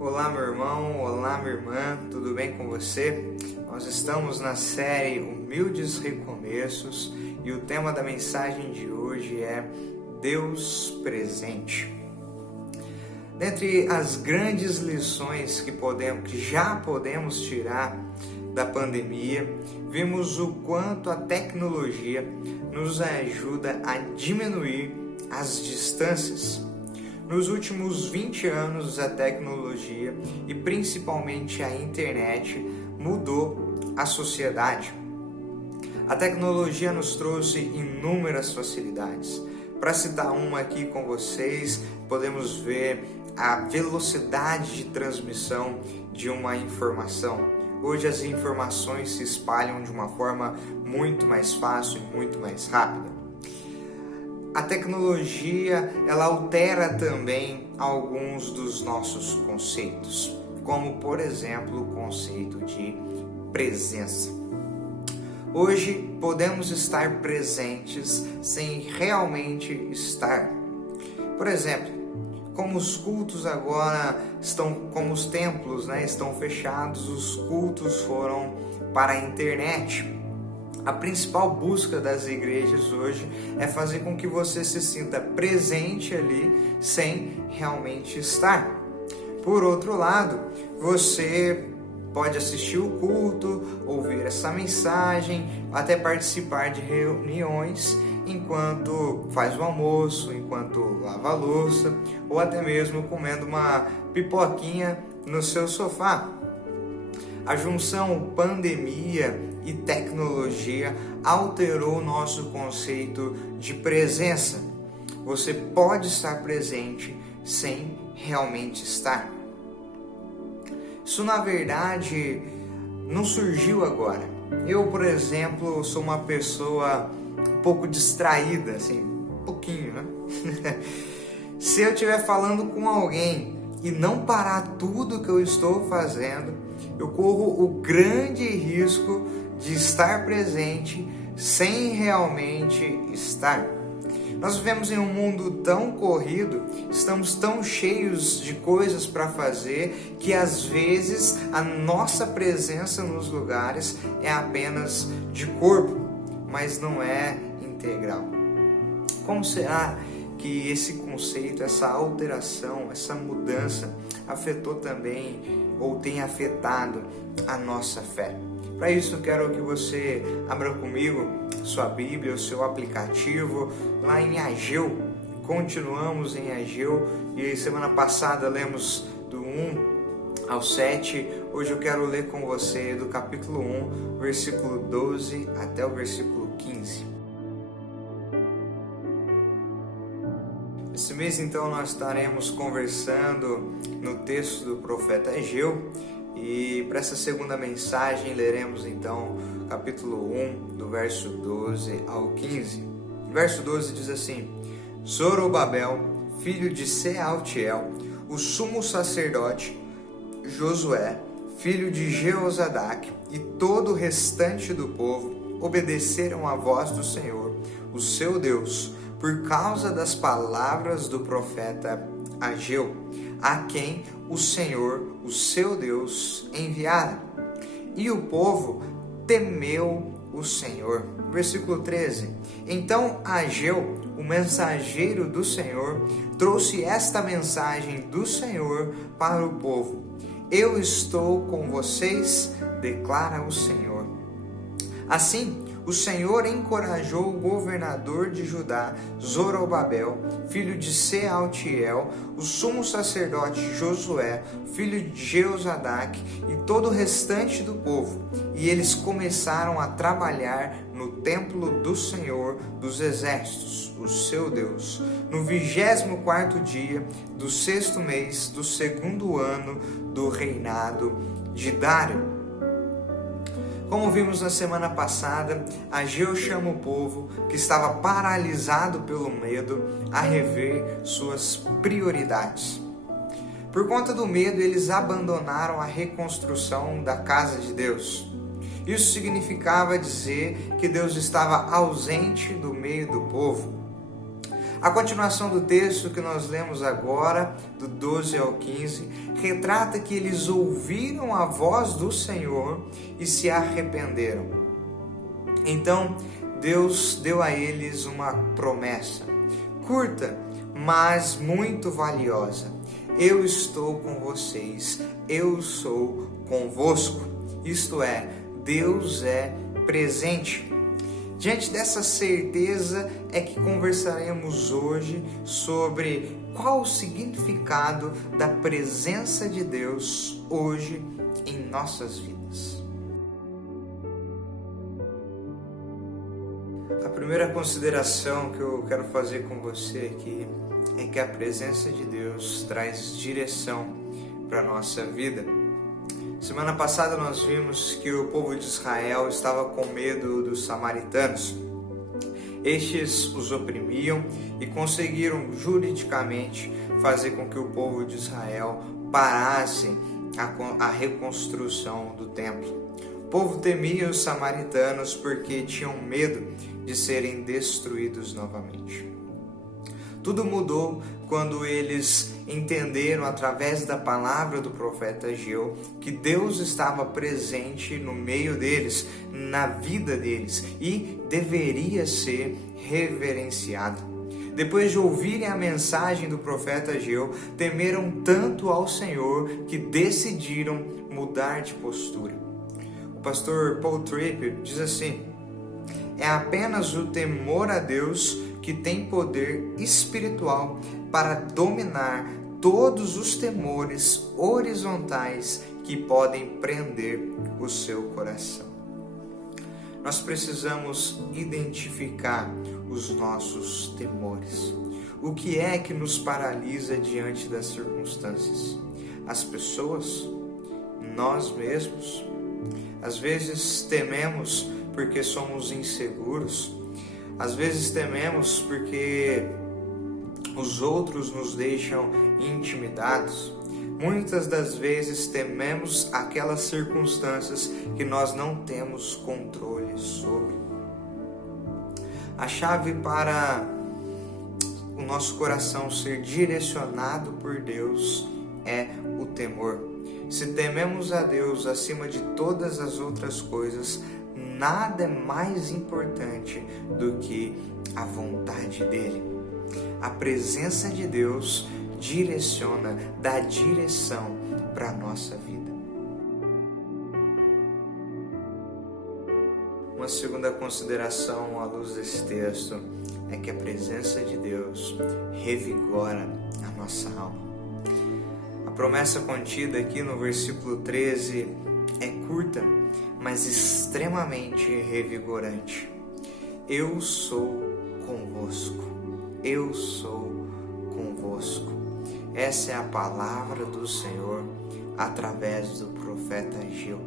Olá, meu irmão, olá, minha irmã, tudo bem com você? Nós estamos na série Humildes Recomeços e o tema da mensagem de hoje é Deus presente. Dentre as grandes lições que já podemos tirar da pandemia, vimos o quanto a tecnologia nos ajuda a diminuir as distâncias. Nos últimos 20 anos, a tecnologia e principalmente a internet mudou a sociedade. A tecnologia nos trouxe inúmeras facilidades. Para citar uma aqui com vocês, podemos ver a velocidade de transmissão de uma informação. Hoje as informações se espalham de uma forma muito mais fácil e muito mais rápida. A tecnologia, ela altera também alguns dos nossos conceitos, como por exemplo o conceito de presença. Hoje podemos estar presentes sem realmente estar. Por exemplo, como os cultos agora como os templos, estão fechados, os cultos foram para a internet. A principal busca das igrejas hoje é fazer com que você se sinta presente ali sem realmente estar. Por outro lado, você pode assistir o culto, ouvir essa mensagem, até participar de reuniões enquanto faz o almoço, enquanto lava a louça ou até mesmo comendo uma pipoquinha no seu sofá. A junção pandemia e tecnologia alterou o nosso conceito de presença. Você pode estar presente sem realmente estar. Isso, na verdade, não surgiu agora. Eu, por exemplo, sou uma pessoa um pouco distraída, um pouquinho, Se eu estiver falando com alguém e não parar tudo que eu estou fazendo, eu corro o grande risco de estar presente sem realmente estar. Nós vivemos em um mundo tão corrido, estamos tão cheios de coisas para fazer, que às vezes a nossa presença nos lugares é apenas de corpo, mas não é integral. Como será que esse conceito, essa alteração, essa mudança afetou também ou tem afetado a nossa fé? Para isso eu quero que você abra comigo sua Bíblia, o seu aplicativo lá em Ageu. Continuamos em Ageu e semana passada lemos do 1 ao 7. Hoje eu quero ler com você do capítulo 1, versículo 12 até o versículo 15. Esse mês então nós estaremos conversando no texto do profeta Ageu. E para essa segunda mensagem leremos então capítulo 1, do verso 12 ao 15. O verso 12 diz assim: Zorobabel, filho de Sealtiel, o sumo sacerdote, Josué, filho de Jeozadak, e todo o restante do povo obedeceram à voz do Senhor, o seu Deus, por causa das palavras do profeta Ageu, a quem o Senhor, o seu Deus, enviara. E o povo temeu o Senhor. Versículo 13. Então Ageu, o mensageiro do Senhor, trouxe esta mensagem do Senhor para o povo: Eu estou com vocês, declara o Senhor. Assim, o Senhor encorajou o governador de Judá, Zorobabel, filho de Sealtiel, o sumo sacerdote Josué, filho de Jeozadak, e todo o restante do povo, e eles começaram a trabalhar no templo do Senhor dos Exércitos, o seu Deus, no 24º dia do 6º mês do 2º ano do reinado de Dário. Como vimos na semana passada, Ageu chama o povo que estava paralisado pelo medo a rever suas prioridades. Por conta do medo, eles abandonaram a reconstrução da casa de Deus. Isso significava dizer que Deus estava ausente do meio do povo. A continuação do texto que nós lemos agora, do 12 ao 15, retrata que eles ouviram a voz do Senhor e se arrependeram. Então, Deus deu a eles uma promessa, curta, mas muito valiosa. Eu estou com vocês, eu sou convosco. Isto é, Deus é presente. Diante dessa certeza é que conversaremos hoje sobre qual o significado da presença de Deus hoje em nossas vidas. A primeira consideração que eu quero fazer com você aqui é que a presença de Deus traz direção para a nossa vida. Semana passada nós vimos que o povo de Israel estava com medo dos samaritanos. Estes os oprimiam e conseguiram juridicamente fazer com que o povo de Israel parasse a reconstrução do templo. O povo temia os samaritanos porque tinham medo de serem destruídos novamente. Tudo mudou quando eles entenderam através da palavra do profeta Ageu que Deus estava presente no meio deles, na vida deles, e deveria ser reverenciado. Depois de ouvirem a mensagem do profeta Ageu, temeram tanto ao Senhor que decidiram mudar de postura. O pastor Paul Tripp diz assim: é apenas o temor a Deus que tem poder espiritual para dominar todos os temores horizontais que podem prender o seu coração. Nós precisamos identificar os nossos temores. O que é que nos paralisa diante das circunstâncias? As pessoas? Nós mesmos? Às vezes tememos porque somos inseguros. Às vezes tememos porque os outros nos deixam intimidados. Muitas das vezes tememos aquelas circunstâncias que nós não temos controle sobre. A chave para o nosso coração ser direcionado por Deus é o temor. Se tememos a Deus acima de todas as outras coisas, nada é mais importante do que a vontade dele. A presença de Deus direciona, dá direção para a nossa vida. Uma segunda consideração à luz desse texto é que a presença de Deus revigora a nossa alma. A promessa contida aqui no versículo 13 é curta, mas extremamente revigorante. Eu sou convosco. Eu sou convosco. Essa é a palavra do Senhor através do profeta Ageu.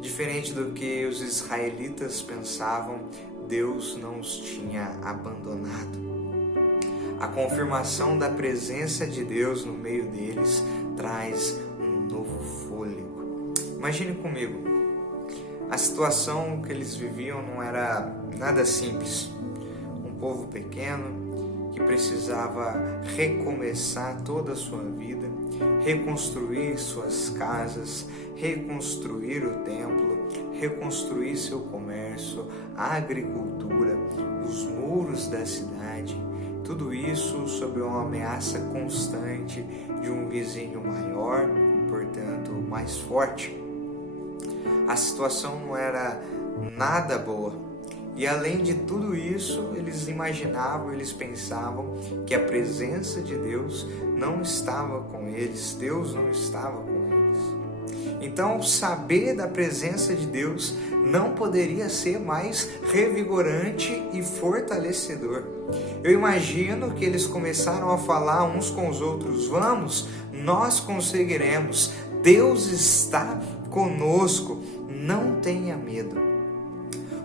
Diferente do que os israelitas pensavam, Deus não os tinha abandonado. A confirmação da presença de Deus no meio deles traz um novo fôlego. Imagine comigo, a situação que eles viviam não era nada simples. Um povo pequeno que precisava recomeçar toda a sua vida, reconstruir suas casas, reconstruir o templo, reconstruir seu comércio, a agricultura, os muros da cidade. Tudo isso sob uma ameaça constante de um vizinho maior e, portanto, mais forte. A situação não era nada boa. E além de tudo isso, eles imaginavam, eles pensavam que a presença de Deus não estava com eles, Deus não estava com eles. Então, saber da presença de Deus não poderia ser mais revigorante e fortalecedor. Eu imagino que eles começaram a falar uns com os outros: vamos, nós conseguiremos, Deus está conosco, não tenha medo.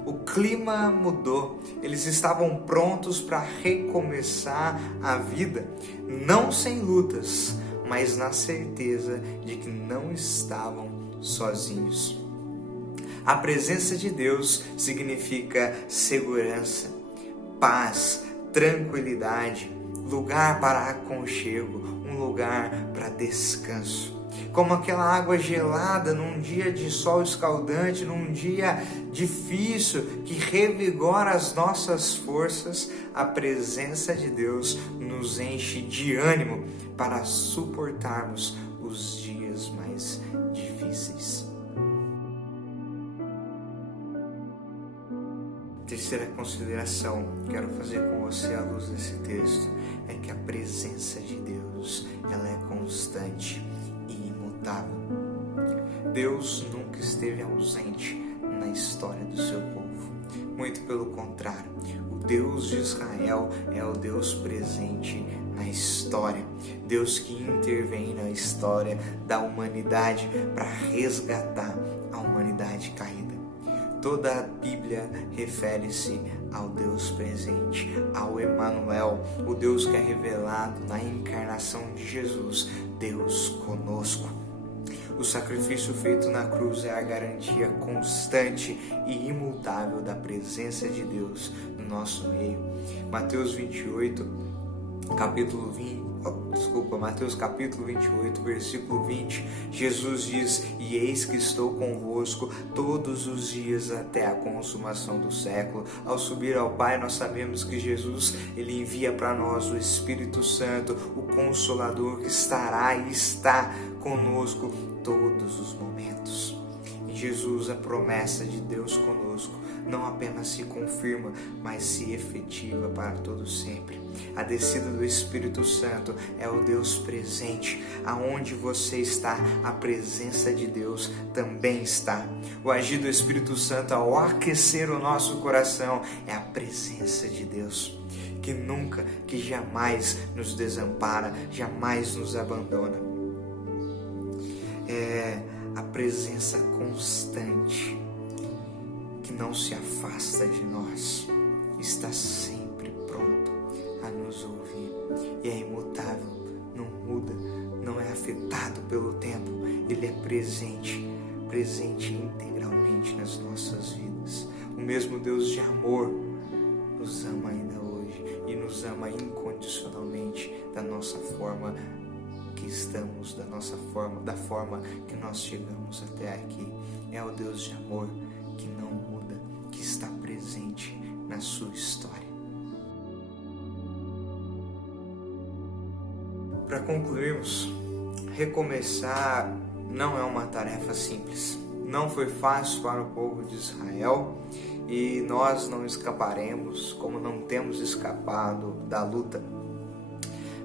O clima mudou, eles estavam prontos para recomeçar a vida, não sem lutas, mas na certeza de que não estavam sozinhos. A presença de Deus significa segurança, paz, tranquilidade, lugar para aconchego, um lugar para descanso. Como aquela água gelada num dia de sol escaldante, num dia difícil que revigora as nossas forças, a presença de Deus nos enche de ânimo para suportarmos os dias mais difíceis. Terceira consideração que quero fazer com você à luz desse texto é que a presença de Deus, ela é constante e imutável. Deus nunca esteve ausente na história do seu povo. Muito pelo contrário, o Deus de Israel é o Deus presente na história. Deus que intervém na história da humanidade para resgatar a humanidade caída. Toda a Bíblia refere-se ao Deus presente, ao Emanuel, o Deus que é revelado na encarnação de Jesus, Deus conosco. O sacrifício feito na cruz é a garantia constante e imutável da presença de Deus no nosso meio. Mateus capítulo 28, versículo 20, Jesus diz: e eis que estou convosco todos os dias até a consumação do século. Ao subir ao Pai, nós sabemos que Jesus, ele envia para nós o Espírito Santo, o Consolador, que estará e está conosco todos os momentos. Em Jesus, a promessa de Deus conosco não apenas se confirma, mas se efetiva para todo sempre. A descida do Espírito Santo é o Deus presente. Aonde você está, a presença de Deus também está. O agir do Espírito Santo ao aquecer o nosso coração é a presença de Deus, que nunca, que jamais nos desampara, jamais nos abandona. É a presença constante, que não se afasta de nós, está sempre pronto a nos ouvir e é imutável, não muda, não é afetado pelo tempo. Ele é presente integralmente nas nossas vidas. O mesmo Deus de amor nos ama ainda hoje e nos ama incondicionalmente da nossa forma que estamos, da forma que nós chegamos até aqui. É o Deus de amor que não muda, que está presente na sua história. Para concluirmos, recomeçar não é uma tarefa simples. Não foi fácil para o povo de Israel e nós não escaparemos, como não temos escapado da luta.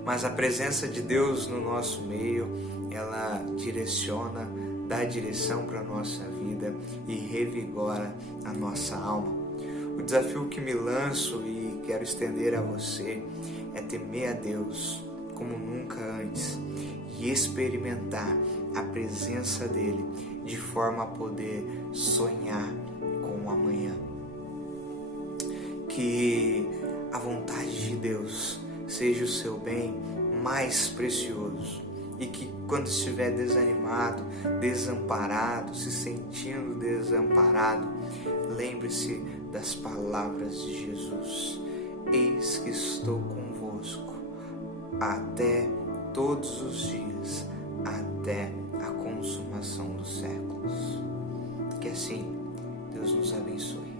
Mas a presença de Deus no nosso meio, ela direciona, dá direção para a nossa vida e revigora a nossa alma. O desafio que me lanço e quero estender a você é temer a Deus como nunca antes e experimentar a presença dele de forma a poder sonhar com o amanhã. Que a vontade de Deus seja o seu bem mais precioso e que quando estiver desanimado, desamparado, se sentindo desamparado, lembre-se das palavras de Jesus: eis que estou convosco até todos os dias, até a consumação dos séculos. Que assim Deus nos abençoe.